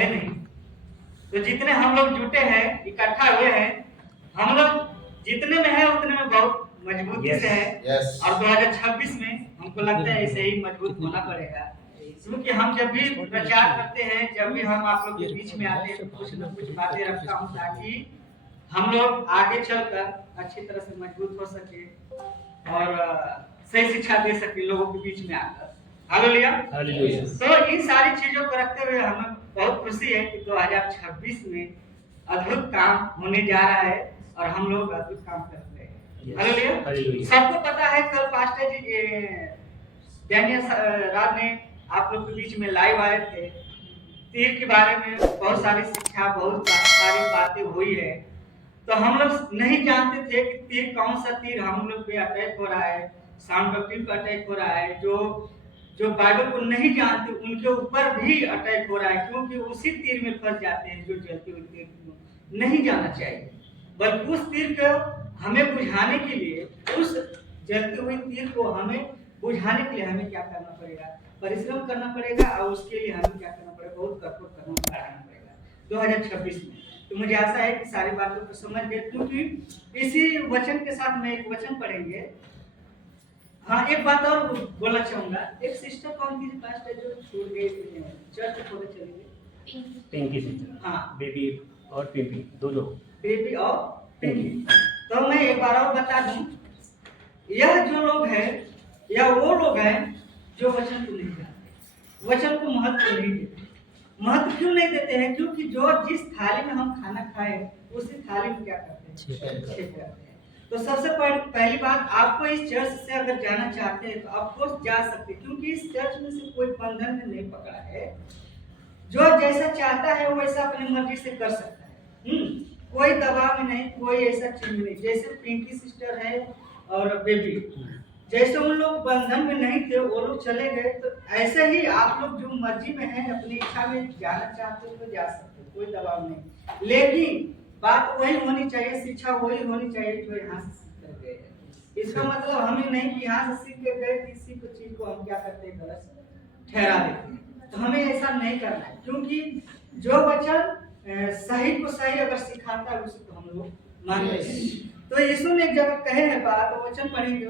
है नहीं। तो जितने हम लोग जुटे हैं, इकट्ठा हुए हैं, हम लोग जितने में है उतने में बहुत मजबूती से है। और 2026 में हमको लगता है ऐसे ही मजबूत होना पड़ेगा, क्योंकि हम जब भी प्रचार करते हैं, जब भी हम आप लोग के बीच में आते हैं, तो कुछ न कुछ बातें रखता हूँ ताकि हम लोग आगे चलकर अच्छी तरह से मजबूत हो सके और सही शिक्षा दे सके लोगों के बीच में आकर। हालेलुया। तो इन सारी चीजों को रखते हुए हमें बहुत खुशी है कि 2026 में अद्भुत काम होने जा रहा है और हम लोग अद्भुत काम कर रहे हैं। हालेलुया। सबको पता है कल पास्टर जी डैनियल राज ने आप लोग के बीच में लाइव आए थे। तीर के बारे में बहुत सारी शिक्षा, बहुत सारी बातें हुई है। तो हम लोग नहीं जानते थे कि तीर कौन सा तीर हम लोग पे अटैक हो रहा है, साउंड डॉक्ट्रिन पे अटैक हो रहा है। जो बाइबल को नहीं जानते उनके ऊपर भी अटैक हो रहा है, क्योंकि उसी तीर में फंस जाते हैं जो जलते हुए तीर को नहीं जाना चाहिए। बल्कि उस तीर को हमें बुझाने के लिए, उस जलते हुए तीर को हमें बुझाने के लिए हमें क्या करना पड़ेगा? परिश्रम करना पड़ेगा और उसके लिए हमें क्या करना पड़ेगा? बहुत कठोर कदम उठाना पड़ेगा 2026 में। तो मुझे आशा है कि सारी बातों को समझ गए, क्योंकि इसी वचन के साथ मैं एक वचन पढ़ेंगे। हाँ, एक बात और बोलना चाहूंगा। एक सिस्टर कौन थी पास्टर जो छूट गई थी, चर्च छोड़ चली गई? पिंकी सिस्टर। हाँ, बेबी और पिंकी, दो लोग। बेबी और पिंकी। तो मैं एक बार और बता दूं, यह जो लोग हैं या वो लोग हैं जो वचन को नहीं जानते, वचन को महत्व नहीं देते। महत्व क्यों नहीं देते हैं? क्योंकि जो जिस थाली में हम खाना खाए उसी थाली में क्या करते हैं? छेद करते हैं। तो सबसे पहली बात, आपको इस चर्च से अगर जाना चाहते हैं तो ऑफकोर्स जा सकते हैं, क्योंकि इस चर्च में से कोई बंधन में नहीं पकड़ा है। जो जैसा चाहता है वैसा अपनी मर्जी से कर सकता है। कोई दबाव में नहीं, कोई ऐसा चीज नहीं। जैसे पिंकी सिस्टर है और बेबी, जैसे उन लोग बंधन में नहीं थे, वो लोग चले गए, तो ऐसे ही आप लोग जो मर्जी में हैं, अपनी इच्छा में जाना चाहते हो तो जा सकते हो, कोई दबाव नहीं। लेकिन बात वही होनी चाहिए, शिक्षा वही होनी चाहिए जो यहाँ से सीख कर गए। इसका मतलब हमें नहीं कि यहाँ से सीख के गए किसी को चीज को हम क्या करते हैं? गलत ठहरा देते हैं। तो हमें ऐसा नहीं करना है, क्योंकि जो वचन सही को सही अगर सिखाता है उसी को हम लोग मानते हैं। तो यीशु ने एक जगह कहे हैं बात, वचन पढ़ेंगे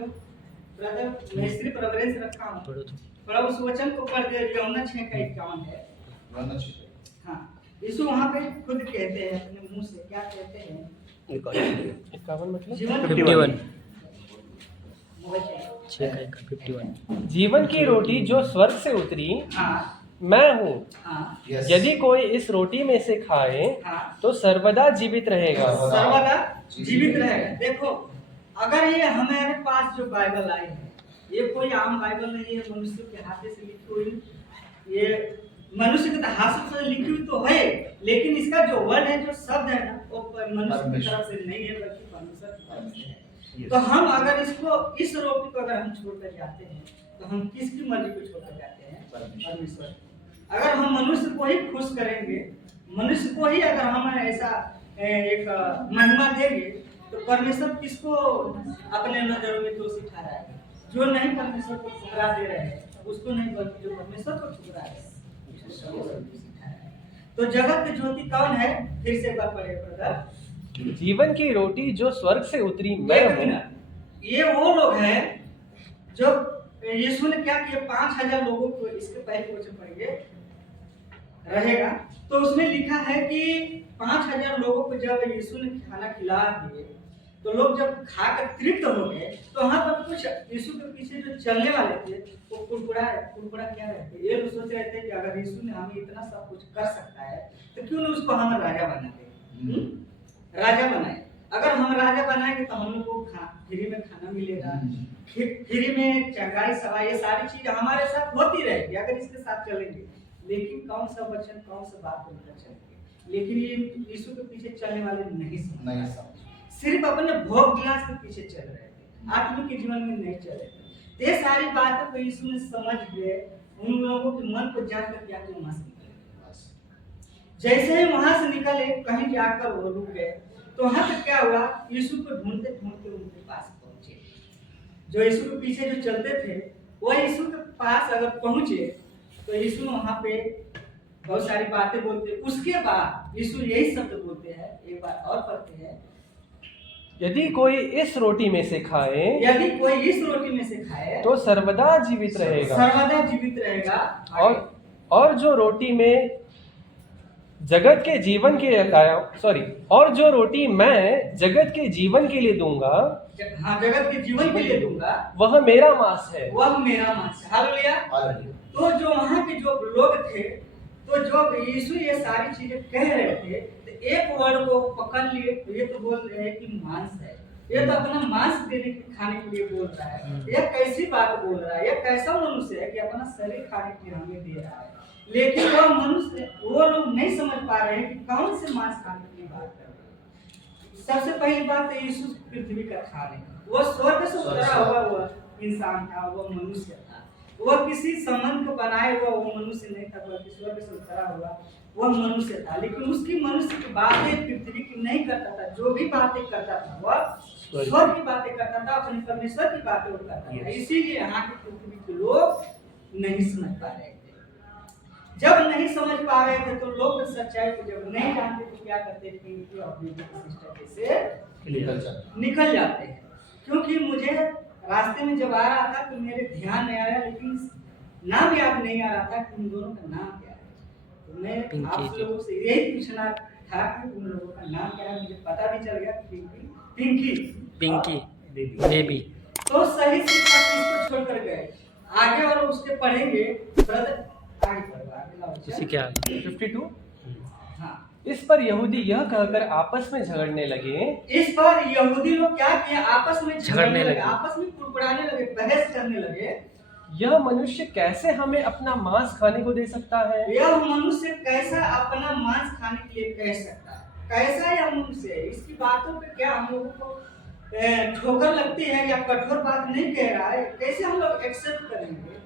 ब्रदर, मैं सिर्फ रेफरेंस रखा हूँ, थोड़ा उस वचन को पढ़ दे। यूहन्ना 6:51 है। हाँ, यीशु वहाँ पे खुद कहते हैं अपने मुंह से, क्या कहते हैं? 51 मतलब 51। 51। जीवन की रोटी जो स्वर्ग से उतरी हाँ, मैं हूँ। हाँ, यदि कोई इस रोटी में से खाए हाँ, तो सर्वदा जीवित रहेगा। सर्वदा जीवित रहेगा। देखो, अगर ये हमारे पास जो बाइबल आई है, ये कोई आम बाइबल नहीं है, मनुष्य के हाथ से लिखी हुई। ये मनुष्य के हाथ से लिखी हुई तो है, लेकिन इसका जो वर्ड है, जो शब्द है ना, वो मनुष्य की तरफ से नहीं है, बल्कि परमेश्वर की तरफ से है। तो हम अगर इसको, इस रोटी को अगर हम छोड़कर जाते हैं, तो हम किसकी मर्जी को छोड़कर जाते हैं? परमेश्वर। अगर हम मनुष्य को ही खुश करेंगे, मनुष्य को ही अगर हम ऐसा एक महिमा देंगे, तो परमेश्वर किसको अपने नजरों में दोषी ठहराएगा? जो नहीं परमेश्वर को ठुकरा दे रहे हैं उसको नहीं, बल्कि जो परमेश्वर को ठुकरा रहे हैं। तो जगत की ज्योति कौन है? फिर से एक बार पढ़े ब्रदर। जीवन की रोटी जो स्वर्ग से उतरी मैं हूँ। ये वो लोग हैं जो यीशु ने क्या किया? 5000 लोगों को, इसके पहले क्वेश्चन पढ़िए रहेगा, तो उसमें लिखा है कि 5000 लोगों को जब यीशु ने खाना खिला दिए, तो लोग जब खाकर तृप्त हो गए, तो वहां पर कुछ यीशु के पीछे जो चलने वाले थे वो कुरकुरा क्या रहते? ये लोग सोच रहे थे कि अगर यीशु ने हमें इतना सब कुछ कर सकता है तो क्यों ना उसको हम राजा बना दे। राजा बनाए। अगर हम राजा बनाएंगे तो हम लोग को फ्री में खाना मिलेगा, फ्री में चंगाई सवाई, ये सारी चीज हमारे साथ होती रहेगी अगर इसके साथ चलेंगे। लेकिन कौन सा वचन, कौन सा बात बोलकर चलेंगे? लेकिन ये यीशु के पीछे चलने वाले नहीं समझ, सिर्फ अपने भोग विलास के पीछे चल रहे थे, आत्मिक के जीवन में नहीं चले थे। ये सारी बातों को यीशु ने समझ गए, उन लोगों के मन को जान कर क्या कि वहां से निकले। जैसे ही वहां से निकले, कहीं जाकर वो रुक गए, तो वहां पर क्या हुआ? यीशु को ढूंढते ढूंढते उनके पास पहुंचे। जो यीशु के पीछे जो चलते थे वो यीशु के पास अगर पहुंचे, तो यीशु ने वहां पे बहुत सारी बातें बोलते हैं। उसके बाद यीशु यही शब्द बोलते हैं, एक बार और पढ़ते हैं, यदि कोई इस रोटी में से खाए यदि कोई इस रोटी में से खाए तो सर्वदा जीवित रहेगा, सर्वदा जीवित रहेगा। और जो रोटी में जगत के जीवन के और जो रोटी मैं जगत के जीवन के लिए दूंगा, हाँ, जगत के जीवन के लिए दूंगा, वह मेरा मांस है। वह मेरा मांस है। हालेलुया। तो जो वहाँ के जो लोग थे, तो जो यीशु ये सारी चीजें कह रहे थे, तो एक वर्ड को पकड़ लिए, तो ये तो बोल रहे हैं कि मांस है, ये तो अपना मांस देने के खाने के लिए बोल रहा है। ये कैसी बात बोल रहा है, ये कैसा मनुष्य है कि अपना शरीर खाने के लिए हमें दे रहा है। लेकिन वह मनुष्य, वो लोग नहीं समझ पा रहे हैं कि कौन से मांस खाने की बात कर रहे हैं। सबसे पहली बात तो यीशु पृथ्वी का खाने, वो स्वर्ग से उतरा हुआ वो इंसान था, वो मनुष्य था। वह किसी संबंध को बनाए हुआ वो मनुष्य नहीं था, बल्कि स्वर्ग से उतरा हुआ वह मनुष्य था। लेकिन उसकी मनुष्य की बातें पृथ्वी की नहीं करता था, जो भी बातें करता था वह स्वर्ग की बातें करता था, अपने परमेश्वर की बातें वो करता था। इसीलिए यहाँ की पृथ्वी के लोग नहीं समझ पा रहे थे। जब नहीं समझ पा रहे थे तो लोग सच्चाई को जब नहीं जानते तो क्या करते थे कि अपने सिस्टर से निकल जाते हैं। क्योंकि मुझे रास्ते में जब आ रहा था तो मेरे ध्यान में आया, लेकिन नाम याद नहीं आ रहा था कि उन दोनों का नाम क्या है। तो मैं आप लोगों से यही पूछना था कि उन लोगों का नाम क्या है। मुझे पता भी चल गया, पिंकी बेबी। तो सही शिक्षक इसको छोड़कर गए आगे, और उसके पढ़ेंगे ब्रदर इसी क्या 52। हाँ, इस पर यहूदी यह कहकर आपस में झगड़ने लगे। इस पर यहूदी लोग क्या किए, आपस में झगड़ने लगे, आपस में कुड़कुड़ाने लगे, बहस करने लगे। यह मनुष्य कैसे हमें अपना मांस खाने को दे सकता है? यह मनुष्य कैसा अपना मांस खाने के लिए कह सकता है? कैसा यह मनुष्य है? इसकी बातों पे क्या हम लोगों को ठोकर लगती है या कठोर बात नहीं कह रहा है? कैसे हम लोग एक्सेप्ट करेंगे?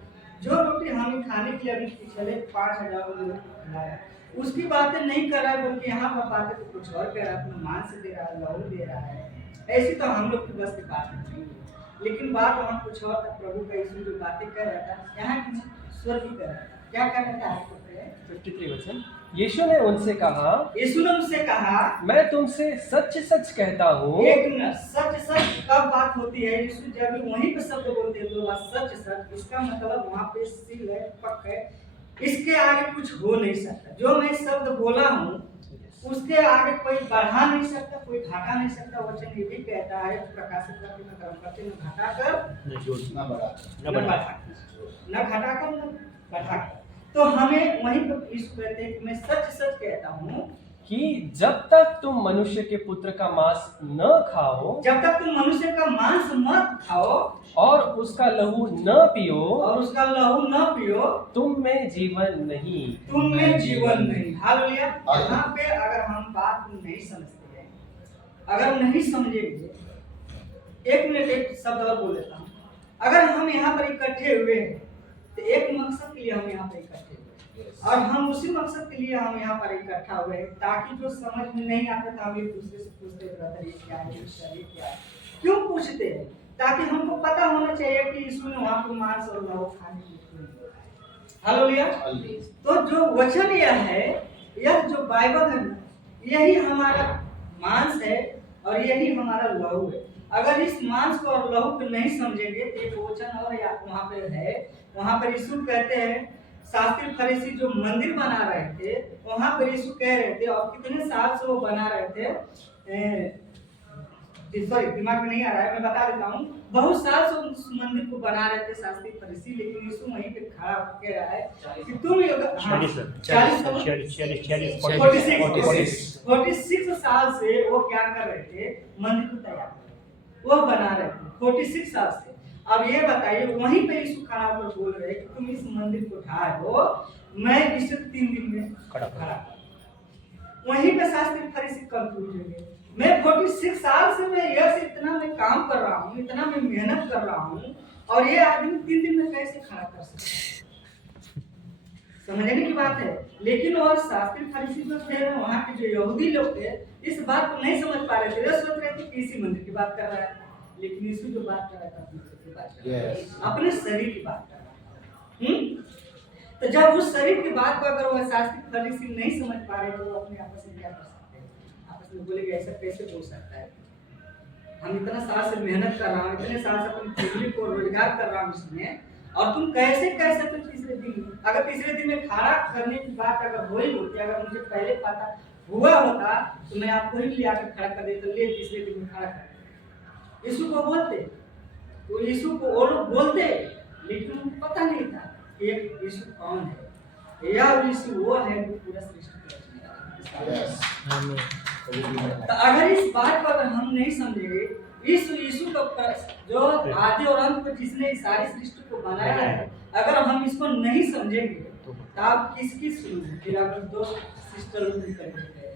जो रोटी हमें खाने के लिए अभी पिछले 5000 लोगों को खिलाया, उसकी बातें नहीं कर रहा है, बल्कि यहाँ पर बातें तो कुछ और कह रहा है, अपना मांस दे रहा है, लहू दे रहा है। ऐसी तो हम लोग की बस की बात नहीं है। लेकिन बात वहाँ कुछ और था। प्रभु का यीशु जो बातें कर रहा था, यहाँ की स्वर भी कर रहा था। क्या कर रहा था आपको? 53 वचन। यीशु ने उनसे कहा, मैं तुमसे सच सच कहता हूँ। एक मिनट, सच सच कब बात होती है? यीशु जब वहीं पे शब्द बोलते हैं तो सच सच, इसका मतलब वहाँ पे सील है, पक है, इसके आगे कुछ हो नहीं सकता। जो मैं शब्द बोला हूँ उसके आगे कोई बढ़ा नहीं सकता, कोई घटा नहीं सकता। वचन ये भी कहता है, प्रकाशित करके न कर्म करते न घटाकर न घटाकर न बढ़ाकर। तो हमें वहीं पर यीशु कहते हैं कि मैं सच सच कहता हूँ कि जब तक तुम मनुष्य के पुत्र का मांस न खाओ, जब तक तुम मनुष्य का मांस मत खाओ और उसका लहू न पियो, तुम में जीवन नहीं। हालेलुया। यहाँ पे अगर हम बात नहीं समझते हैं, अगर नहीं समझेंगे, एक मिनट एक शब्द और बोल देता हूँ। अगर हम यहाँ पर इकट्ठे हुए हैं तो एक मकसद के लिए हम यहाँ पर इकट्ठे हुए, और हम उसी मकसद के लिए हम यहाँ पर इकट्ठा हुए हैं, ताकि जो समझ में नहीं आता था हम एक दूसरे से पूछते, ब्रदर ये क्या है, ये क्या है, क्यों पूछते हैं? ताकि हमको पता होना चाहिए कि यीशु ने वहाँ पर मांस और लहू खाने के लिए। हालेलुया। तो जो वचन यह है, यह जो बाइबल है ना, यही हमारा मांस है और यही हमारा लहू है। अगर इस मांस को और लहू को नहीं समझेंगे तो एक वचन और वहाँ पे है, वहाँ पर यीशु कहते हैं, शास्त्री फरीसी जो मंदिर बना रहे थे, वहाँ पर यीशु कह रहे थे, और कितने साल से वो बना रहे थे, सॉरी दिमाग में नहीं आ रहा है, मैं बता देता हूँ। बहुत साल से उस मंदिर को बना रहे थे शास्त्री फरीसी, लेकिन यीशु वहीं पे खड़ा कह रहा है कि तुम 46 साल से वो क्या कर रहे थे? मंदिर को तैयार वो बना रहे थे 46 साल से। अब ये बताइए, वहीं पे यीशु खड़ा होकर बोल रहे कि तुम इस मंदिर को ढा दो, मैं इसे 3 दिन में खड़ा। वहीं पे शास्त्री फरीसी कंफ्यूज हो गए। मैं 46 साल से मैं यह से इतना मैं काम कर रहा हूँ, इतना मैं मेहनत कर रहा हूँ, और ये आदमी 3 दिन में कैसे खड़ा कर सकता है? समझने की बात है। लेकिन और शास्त्री फरीसी जो थे, वहाँ के जो यहूदी लोग थे, इस बात को नहीं समझ पा रहे थे। वे सोच रहे थे कि इसी मंदिर की बात कर रहा है, लेकिन यीशु जो बात कर रहा था अपने शरीर की बात कर रहा है। तो तो जब उस शरीर की बात को अगर वो शास्त्रीय फलित से नहीं समझ पा रहे तो वो अपने आपस में क्या कर सकते हैं? आपस में बोलेंगे ऐसा कैसे बोल सकता है? हम इतना साल से मेहनत कर रहा हूँ, इतने साल से अपनी फैमिली को रोजगार कर रहा हूँ इसमें, और तुम कैसे कह सकते हो तीसरे दिन? अगर तीसरे दिन में खड़ा करने की बात अगर हो ही होती, अगर मुझे पहले पता हुआ होता तो मैं आपको ही ले आकर खड़ा कर देता, ले तीसरे दिन में खड़ा कर। यीशु को बोलते, तो यीशु को वो लोग बोलते, लेकिन उनको पता नहीं था कि एक यीशु कौन है। यह यीशु वो है जो पूरा सृष्टि को रचने वाला है। तो अगर इस बात को अगर हम नहीं समझेंगे, यीशु का जो आदि और अंत पर जिसने इस सारी सृष्टि को बनाया है, अगर हम इसको नहीं समझेंगे तो आप किसकी सुनेंगे? फिर अगर दो सिस्टर निकल गए,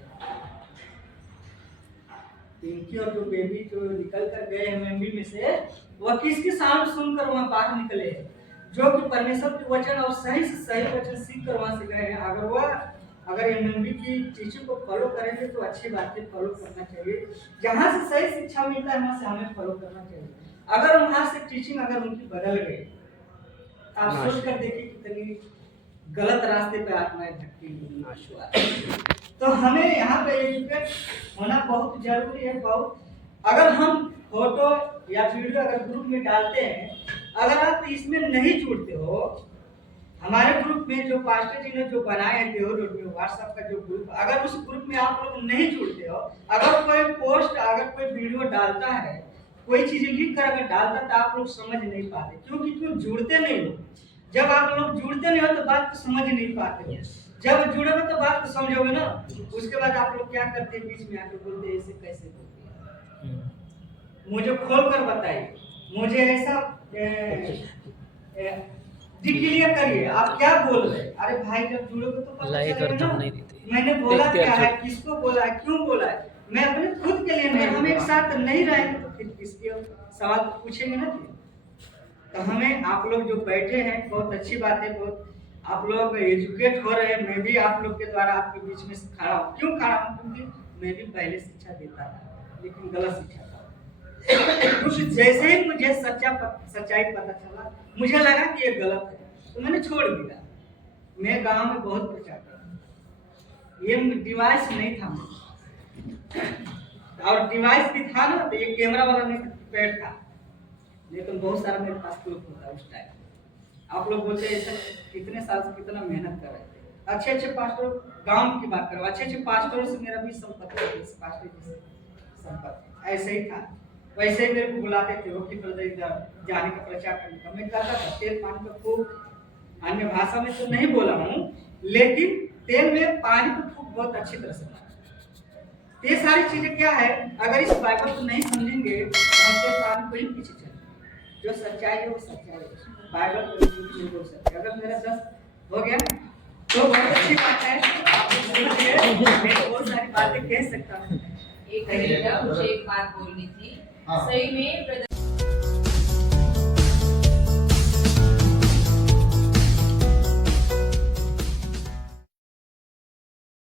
पिंकी और जो बेबी जो निकल कर गए एमएमबी में से, वह किसकी साउंड सुनकर वहां बाहर निकले, जो कि परमेश्वर के वचन और सही से सही वचन सीख कर वहां से गए हैं। अगर एमएमबी की टीचिंग को फॉलो करेंगे तो अच्छी बातें फॉलो करना चाहिए, जहाँ से सही शिक्षा मिलता है वहाँ से हमें फॉलो करना चाहिए। अगर वहाँ से टीचिंग अगर उनकी बदल गई, आप सोच कर देखिए कितनी गलत रास्ते पे आत्माएं भटकी। तो हमें यहाँ पे एजुकेट होना बहुत जरूरी है। बहुत अगर हम फोटो या वीडियो अगर ग्रुप में डालते हैं, अगर आप इसमें नहीं जुड़ते हो, हमारे ग्रुप में जो पास्टर जी ने जो बनाए थे व्हाट्सएप का जो ग्रुप, अगर उस ग्रुप में आप लोग नहीं जुड़ते हो, अगर कोई पोस्ट अगर कोई वीडियो डालता है, कोई चीज लिख कर अगर डालता है तो आप लोग समझ नहीं पाते, क्योंकि क्यों जुड़ते नहीं हो। जब आप लोग जुड़ते नहीं हो तो बात को समझ नहीं पाते। जब जुड़ोगे तो बात को समझोगे ना। उसके बाद आप लोग क्या करते हैं, बीच में आके बोलते ऐसे कैसे बोलते हैं, मुझे खोल कर बताइए, मुझे ऐसा डिक्लेयर करिए आप क्या बोल रहे हैं। अरे भाई जब जुड़ोगे तो पता चलेगा ना मैंने बोला क्या है, किसको बोला है, क्यों बोला है। मैं अपने खुद के लिए नहीं, हम एक साथ नहीं रहेंगे तो फिर किसके सवाल पूछेंगे ना। तो हमें आप लोग जो बैठे हैं बहुत अच्छी बात है, बहुत आप लोग एजुकेट हो रहे हैं। मैं भी आप लोग के द्वारा आपके बीच में खड़ा हूँ। क्यों खड़ा हूँ? क्योंकि मैं भी पहले शिक्षा देता था, लेकिन गलत शिक्षा था। कुछ जैसे ही मुझे सच्चाई पता चला, मुझे लगा कि ये गलत है, तो मैंने छोड़ दिया। मैं गांव में बहुत प्रचार करता, ये डिवाइस नहीं था, और डिवाइस भी था ना तो ये कैमरा वाला नहीं पैड था, लेकिन बहुत सारा मेरे पास प्रूफ होता उस टाइम। आप लोग बोलते हैं कितने साल से कितना मेहनत कर रहे थे। अच्छे अच्छे पास्टर, गांव की बात करो, अच्छे अच्छे पास्टरों से मेरा भी संपर्क है, इस पास्टर जी से संपर्क ऐसे ही था। वैसे ही मेरे को बुलाते थे रोटी पर जाने का प्रचार करने का, मैं करता था। तेल पानी का फूक अन्य भाषा में तो नहीं बोला हूँ, लेकिन तेल में पानी को फूक बहुत अच्छी तरह से। ये सारी चीजें क्या है, अगर इस बाइबल को नहीं समझेंगे तो हम तो पानी को ही पीछे चलेंगे। जो सच्चाई है वो सच्चाई है, बाइबल को नहीं बोल सकते। अगर मेरा 10 हो गया तो बहुत अच्छी बात है। आप मैं बहुत सारी बातें कह सकता हूँ। मुझे एक बात बोलनी थी। सही में